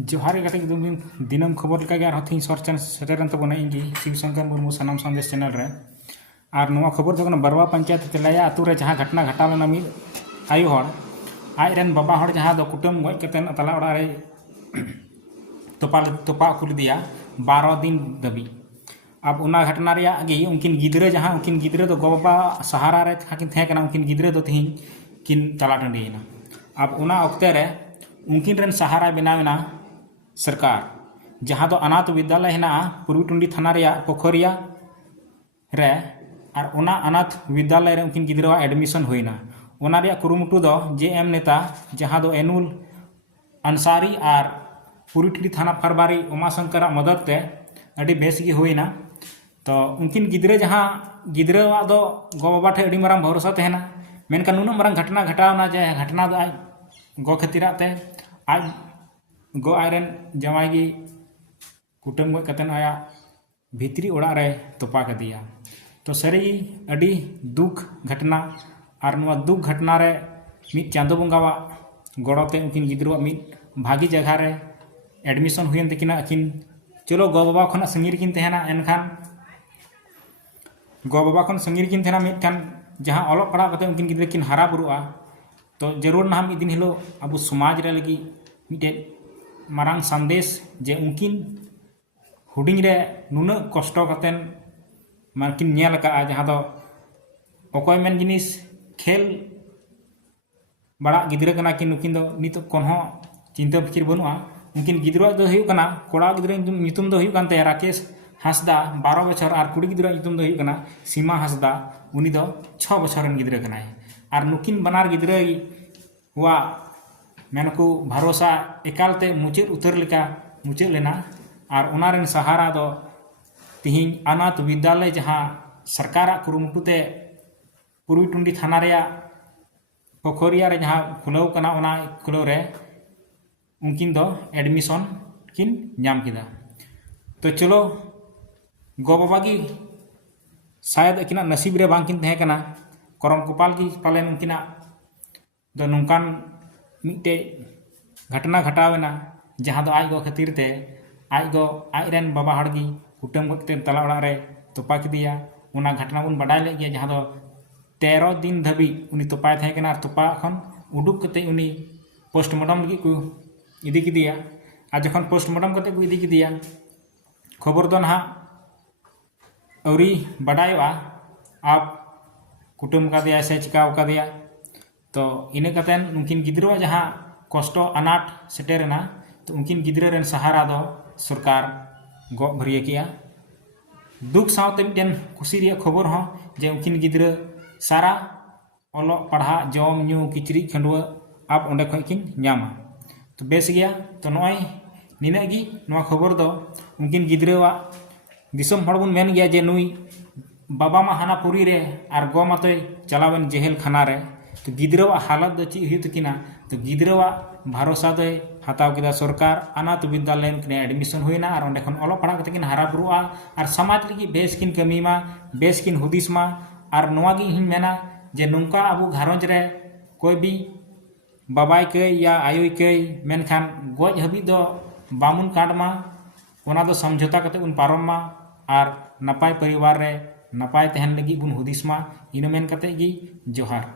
जोहार के दिनम खबर लेके सरचन सेटरन तबना इंगी शिव शंकर मुर्मू सनाम संदेश चैनल रे और नवा खबर दो बरवा पंचायत तेलाया आतु रे जहां घटना घटावना मिद आयु हर आज रेन बाबा हर जहां दो कुटुम गज कतेन तला ओड़ा रे तोपा कुल दिया 12 दिन दबी। अब उना घटना रे गी उनकिन गिद्रे जहां उनकिन गिद्रे दो गोबा सहारा रे थाकिन थे कना उनकिन गिद्रे दो तिहिं किन तला टंडीना। अब उना अक्ते रे उनकिन रेन सहारा बनावेना सरकार जहां दो अनाथ विद्यालय हेना पूर्वी टुंडी थाना रे पोखरिया रे और उना अनाथ विद्यालय रे उनकिन गिद्रा एडमिशन होइना उना रे कुरुमुटु दो जेएम नेता जहां दो एनुल अंसारी और पूर्वी टुंडी थाना फरबारी उमाशंकर मदद ते अड़ी बेस गी होइना। तो उनकिन गिद्रे जहां गिद्रा दो गो बाबा ठे अड़ी मारंग भरोसा तहना मेनका नुना मारंग घटना घटावना जे घटना दो आज गो खतिरा ते आज गो आयरन जमाई गी कुटुम गज कतन आया भीतरी ओड़ा रे तोपा कदिया। तो सरी अड़ी दुख घटना और नुआ दुख घटना रे मिद चांदो बंगावा गड़ोते उनकिन गिद्रो मिद भागी जगह रे एडमिशन हुई तकिना अकिन चलो गो बाबा खन संगीर किन तहना एनखान गो बाबा खन संगीर किन तहना मिदखान जहां ऑलोग पढ़ा कते उनकिन गिद्रे किन हारा बुरुआ। तो जरूर ना मिद दिन हिलो अब समाज रे लगी मिटे मारांग संदेश जे उनकिन हुडिंग रे नुना कष्ट कतेन मानकिन नेल का जहां दो ओकोय मेन जिनिस खेल बड़ा गिद्रे कना किन उनकिन दो नित कोनहो चिंता फिकिर बनुआ। उनकिन गिद्रा दो हुयु कना कोड़ा गिद्रा नितुम दो हुयु कानते राकेश हांसदा 12 बछर और कुड़ी गिद्रा नितुम दो हुयु कना सीमा हांसदा उनी दो 6 बछर रन गिद्रा कनाय और नुकिन बनार गिद्रा वा मेनको भरोसा एकालते मुचाद उतर लेका मुचाद लेना और उनारेन सहारा दो तिहिं अनाथ विद्यालय जहां सरकार कुरुमुटुते पूर्वी टुंडी थाना रे पोखरिया रे जहां खुलाव कना उना खुलाव रे उनकिन दो एडमिशन किन नाम किदा। तो चलो गो बाबा की शायद अकिना नसीब रे बांकिन तहे कना करम कपाल की पालन उनकिना दो नोंकान मिटे घटना घटावेना जहां दो आज गो खातिर ते आज गो आज रेन बाबा हड़ की कुटुम गते तला ओड़ा रे तोपा किदिया। उना घटना बन बडाय ले गया जहां दो 13 दिन धबी उनी तोपाय थे कना तोपा खन उडुक कते उनी पोस्टमार्टम लगी को इदी किदिया। आ जखन पोस्टमार्टम कते को इदी किदिया खबर दो ना औरी बडायवा आप कुटुम का दिया से चिका का दिया। तो इने कतेन उनकिन गिद्रा जहां कष्ट अनाट सेटेरना तो उनकिन गिद्रा रेन सहारा दो सरकार गो भरिया किया। दुख सावते मिटन खुशी रिया खबर हो जे उनकिन गिद्रा सारा ओलो पढ़ा जम न्यू किचरी खंडुआ आप ओंडे खय किन न्यामा। तो बेस गया। तो नय निना गी नवा खबर दो उनकिन गिद्रा दिसम हड़ बन मेन गया जे नुई बाबा मा हाना पुरी रे और गो मातय चलावेन जेहेल खाना रे। तो गिद्रा हालत दो ची हुई तकिना तो गिद्रा भरोसा दो हताव किदा सरकार अनाथ विद्यालय किन एडमिशन होइना और ओंडे खन ओलो पढ़ा कते किन हारा बुरुआ और समाज लगी बेस किन कमी मा बेस किन हुदिस मा। और नवा गी हिन मेना जे नुंका अबु घारंज रे कोई भी बाबाई कई या आयोई कई मेनखान गज हबी दो बामुन काट मा ओना दो समझौता कते उन पारम मा और नपाय परिवार रे नपाय तहन लगी बुन हुदिस मा इन मेन कते गी जोहार।